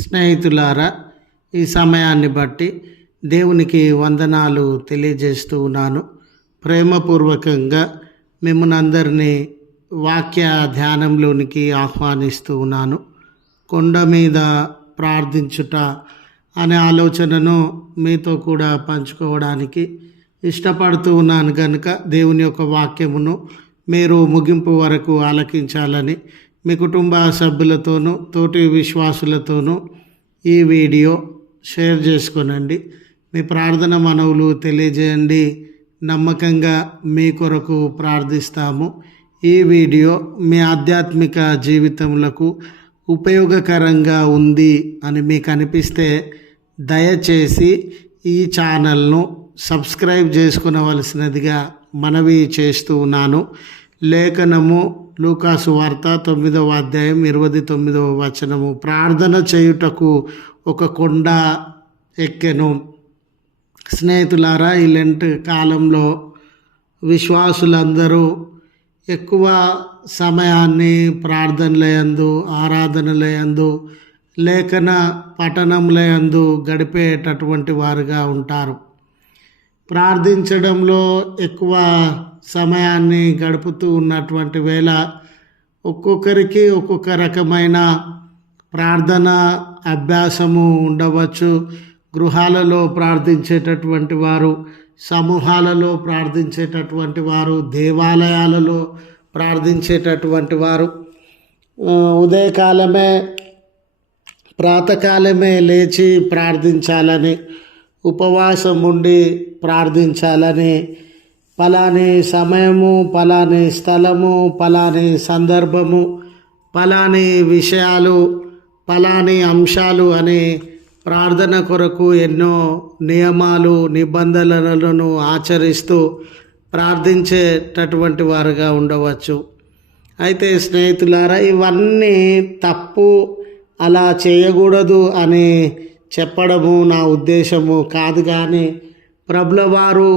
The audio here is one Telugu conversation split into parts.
స్నేహితులారా, ఈ సమయాన్ని బట్టి దేవునికి వందనాలు తెలియజేస్తూ ఉన్నాను. ప్రేమపూర్వకంగా మిమ్మల్ని అందరినీ వాక్య ధ్యానంలోనికి ఆహ్వానిస్తూ ఉన్నాను. కొండ మీద ప్రార్థించుట అనే ఆలోచనను మీతో కూడా పంచుకోవడానికి ఇష్టపడుతూ ఉన్నాను కనుక దేవుని యొక్క వాక్యమును మీరు ముగింపు వరకు ఆలకించాలని మీ కుటుంబ సభ్యులతోనూ తోటి విశ్వాసులతోనూ ఈ వీడియో షేర్ చేసుకొనండి. మీ ప్రార్థన మనవులు తెలియజేయండి. నమ్మకంగా మీ కొరకు ప్రార్థిస్తాము. ఈ వీడియో మీ ఆధ్యాత్మిక జీవితములకు ఉపయోగకరంగా ఉంది అని మీకు అనిపిస్తే దయచేసి ఈ ఛానల్ను సబ్స్క్రైబ్ చేసుకునవలసినదిగా మనవి చేస్తూ ఉన్నాను. లేఖనము లూకాసు వార్త 9వ అధ్యాయం 29వ వచనము. ప్రార్థన చేయుటకు ఒక కొండ ఎక్కెను. స్నేహితులారా, ఈ లెంట్ కాలంలో విశ్వాసులందరూ ఎక్కువ సమయాన్ని ప్రార్థనలయందు, ఆరాధనలయందు, లేఖన పఠనంలయందు గడిపేటటువంటి వారుగా ఉంటారు. ప్రార్థించడంలో ఎక్కువ సమయాన్ని గడుపుతూ ఉన్నటువంటి వేళ ఒక్కొక్కరికి ఒక్కొక్క రకమైన ప్రార్థన అభ్యాసము ఉండవచ్చు. గృహాలలో ప్రార్థించేటటువంటి వారు, సమూహాలలో ప్రార్థించేటటువంటి వారు, దేవాలయాలలో ప్రార్థించేటటువంటి వారు, ఉదయకాలమే ప్రాతకాలమే లేచి ప్రార్థించాలని, ఉపవాసం ఉండి ప్రార్థించాలని, పలాని సమయము, పలాని స్థలము, పలాని సందర్భము, పలాని విషయాలు, పలాని అంశాలు అనే ప్రార్థన కొరకు ఎన్నో నియమాలు, నిబంధనలను ఆచరిస్తూ ప్రార్థించేటటువంటి వారుగా ఉండవచ్చు. అయితే స్నేహితులారా, ఇవన్నీ తప్పు, అలా చేయకూడదు అని చెప్పడము నా ఉద్దేశము కాదు. కానీ ప్రభుల వారు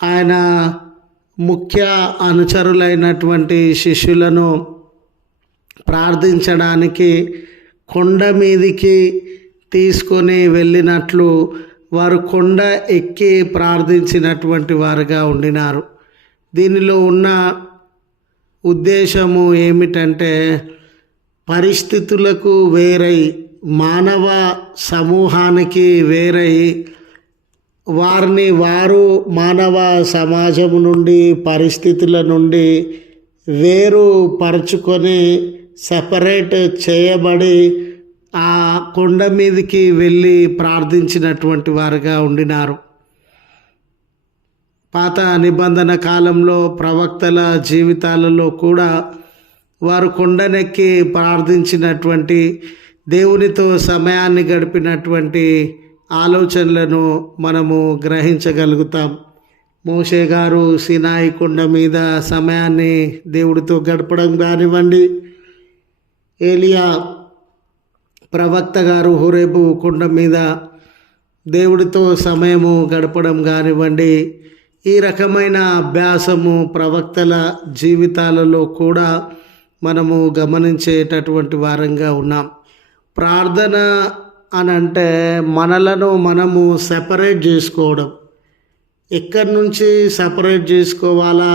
ఆయన ముఖ్య అనుచరులైనటువంటి శిష్యులను ప్రార్థించడానికి కొండ మీదికి తీసుకొని వెళ్ళినట్లు వారు కొండ ఎక్కి ప్రార్థించినటువంటి వారుగా ఉండినారు. దీనిలో ఉన్న ఉద్దేశము ఏమిటంటే, పరిస్థితులకు వేరై, మానవ సమూహానికి వేరై, వారిని వారు మానవ సమాజము నుండి, పరిస్థితుల నుండి వేరుపరుచుకొని సెపరేట్ చేయబడి ఆ కొండ మీదకి వెళ్ళి ప్రార్థించినటువంటి వారుగా ఉండినారు. పాత నిబంధన కాలంలో ప్రవక్తల జీవితాలలో కూడా వారు కొండనెక్కి ప్రార్థించినటువంటి, దేవునితో సమయాన్ని గడిపినటువంటి ఆలోచనలను మనము గ్రహించగలుగుతాం. మోషే గారు సినాయి కొండ మీద సమయాన్ని దేవుడితో గడపడం కానివ్వండి, ఏలియా ప్రవక్త గారు హోరేబు కొండ మీద దేవుడితో సమయము గడపడం కానివ్వండి, ఈ రకమైన అభ్యాసము ప్రవక్తల జీవితాలలో కూడా మనము గమనించేటటువంటి వారంగా ఉన్నాం. ప్రార్థన అని అంటే మనలను మనము సెపరేట్ చేసుకోవడం. ఎక్కడి నుంచి సెపరేట్ చేసుకోవాలా,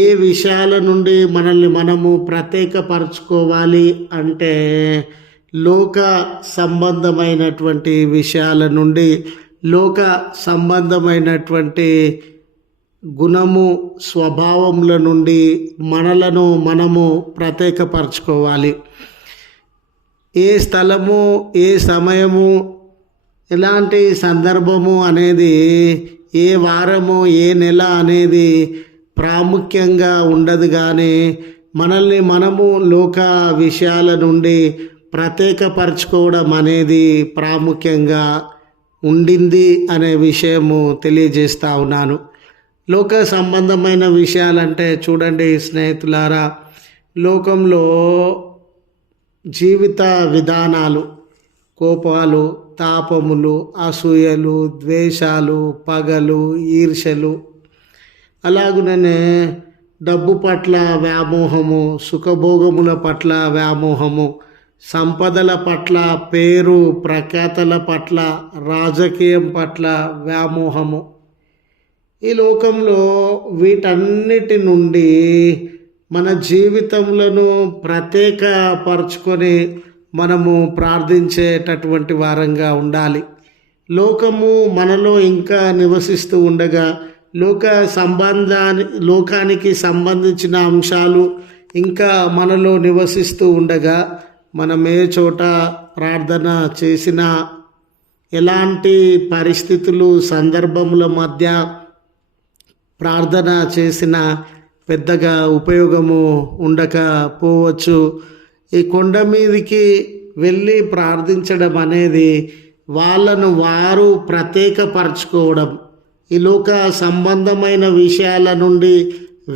ఏ విషయాల నుండి మనల్ని మనము ప్రత్యేకపరచుకోవాలి అంటే, లోక సంబంధమైనటువంటి విషయాల నుండి, లోక సంబంధమైనటువంటి గుణము, స్వభావముల నుండి మనలను మనము ప్రత్యేకపరచుకోవాలి. ఏ స్థలము, ఏ సమయము, ఎలాంటి సందర్భము అనేది, ఏ వారము, ఏ నెల అనేది ప్రాముఖ్యంగా ఉండదు. కానీ మనల్ని మనము లోక విషయాల నుండి ప్రత్యేకపరచుకోవడం అనేది ప్రాముఖ్యంగా ఉండింది అనే విషయము తెలియజేస్తూ ఉన్నాను. లోక సంబంధమైన విషయాలంటే చూడండి స్నేహితులారా, లోకంలో జీవిత విధానాలు, కోపాలు, తాపములు, అసూయలు, ద్వేషాలు, పగలు, ఈర్ష్యలు, అలాగుననే డబ్బు పట్ల వ్యామోహము, సుఖభోగముల పట్ల వ్యామోహము, సంపదల పట్ల, పేరు ప్రఖ్యాతల పట్ల, రాజకీయం పట్ల వ్యామోహము. ఈ లోకంలో వీటన్నిటి నుండి మన జీవితములను ప్రత్యేకపరచుకొని మనము ప్రార్థించేటటువంటి వారంగా ఉండాలి. లోకము మనలో ఇంకా నివసిస్తూ ఉండగా లోకానికి సంబంధించిన అంశాలు ఇంకా మనలో నివసిస్తూ ఉండగా మనం ఏ చోట ప్రార్థన చేసినా, ఎలాంటి పరిస్థితులు సందర్భముల మధ్య ప్రార్థన చేసినా పెద్దగా ఉపయోగము ఉండకపోవచ్చు. ఈ కొండ మీదకి వెళ్ళి ప్రార్థించడం అనేది వాళ్ళను వారు ప్రత్యేకపరచుకోవడం, ఈ లోక సంబంధమైన విషయాల నుండి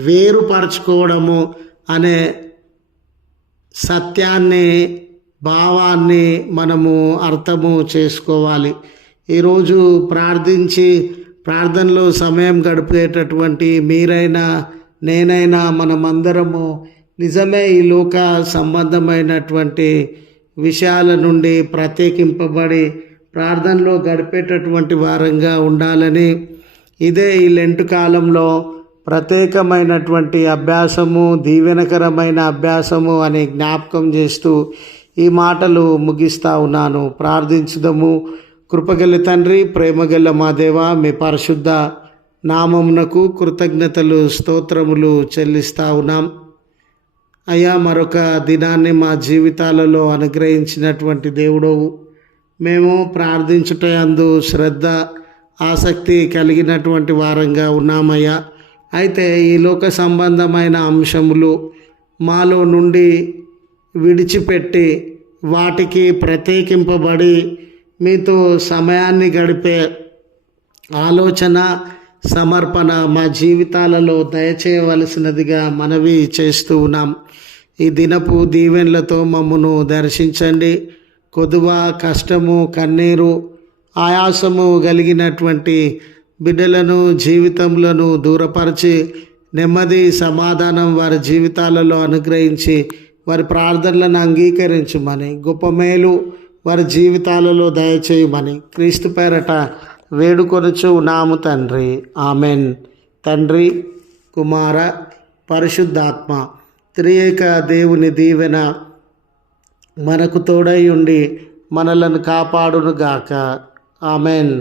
వేరుపరచుకోవడము అనే సత్యాన్ని, భావాన్ని మనము అర్థము చేసుకోవాలి. ఈరోజు ప్రార్థనలో సమయం గడిపేటటువంటి మీరైనా నేనైనా మనమందరము నిజమే ఈ లోక సంబంధమైనటువంటి విషయాల నుండి ప్రత్యేకింపబడి ప్రార్థనలో గడిపేటటువంటి వారంగా ఉండాలని, ఇదే ఈ లెంటు కాలంలో ప్రత్యేకమైనటువంటి అభ్యాసము, దీవెనకరమైన అభ్యాసము అని జ్ఞాపకం చేస్తూ ఈ మాటలు ముగిస్తా ఉన్నాను. ప్రార్థించుదము. కృపగల తండ్రి, ప్రేమగల మా దేవ, మీ పరిశుద్ధ నామమునకు కృతజ్ఞతలు, స్తోత్రములు చెల్లిస్తా ఉన్నాం. అయ్యా, మరొక దినాన్ని మా జీవితాలలో అనుగ్రహించినటువంటి దేవుడవు. మేము ప్రార్థించుటయందు శ్రద్ధ, ఆసక్తి కలిగినటువంటి వారంగా ఉన్నామయ్యా. అయితే ఈ లోక సంబంధమైన అంశములు మాలో నుండి విడిచిపెట్టి వాటికి ప్రత్యేకింపబడి మీతో సమయాన్ని గడిపే ఆలోచన, సమర్పణ మా జీవితాలలో దయచేయవలసినదిగా మనవి చేస్తూ ఉన్నాం. ఈ దినపు దీవెనలతో మమ్మను దర్శించండి. కొదువ, కష్టము, కన్నీరు, ఆయాసము కలిగినటువంటి బిడ్డలను, జీవితములను దూరపరిచి నెమ్మది, సమాధానం వారి జీవితాలలో అనుగ్రహించి వారి ప్రార్థనలను అంగీకరించమని, గొప్ప మేలు వారి జీవితాలలో దయచేయమని క్రీస్తు పేరట వేడుకొనుచు ఉన్నాము తండ్రి. ఆమెన్. తండ్రి, కుమార, పరిశుద్ధాత్మ త్రియేక దేవుని దీవెన మనకు తోడై ఉండి మనలను కాపాడునుగాక. ఆమెన్.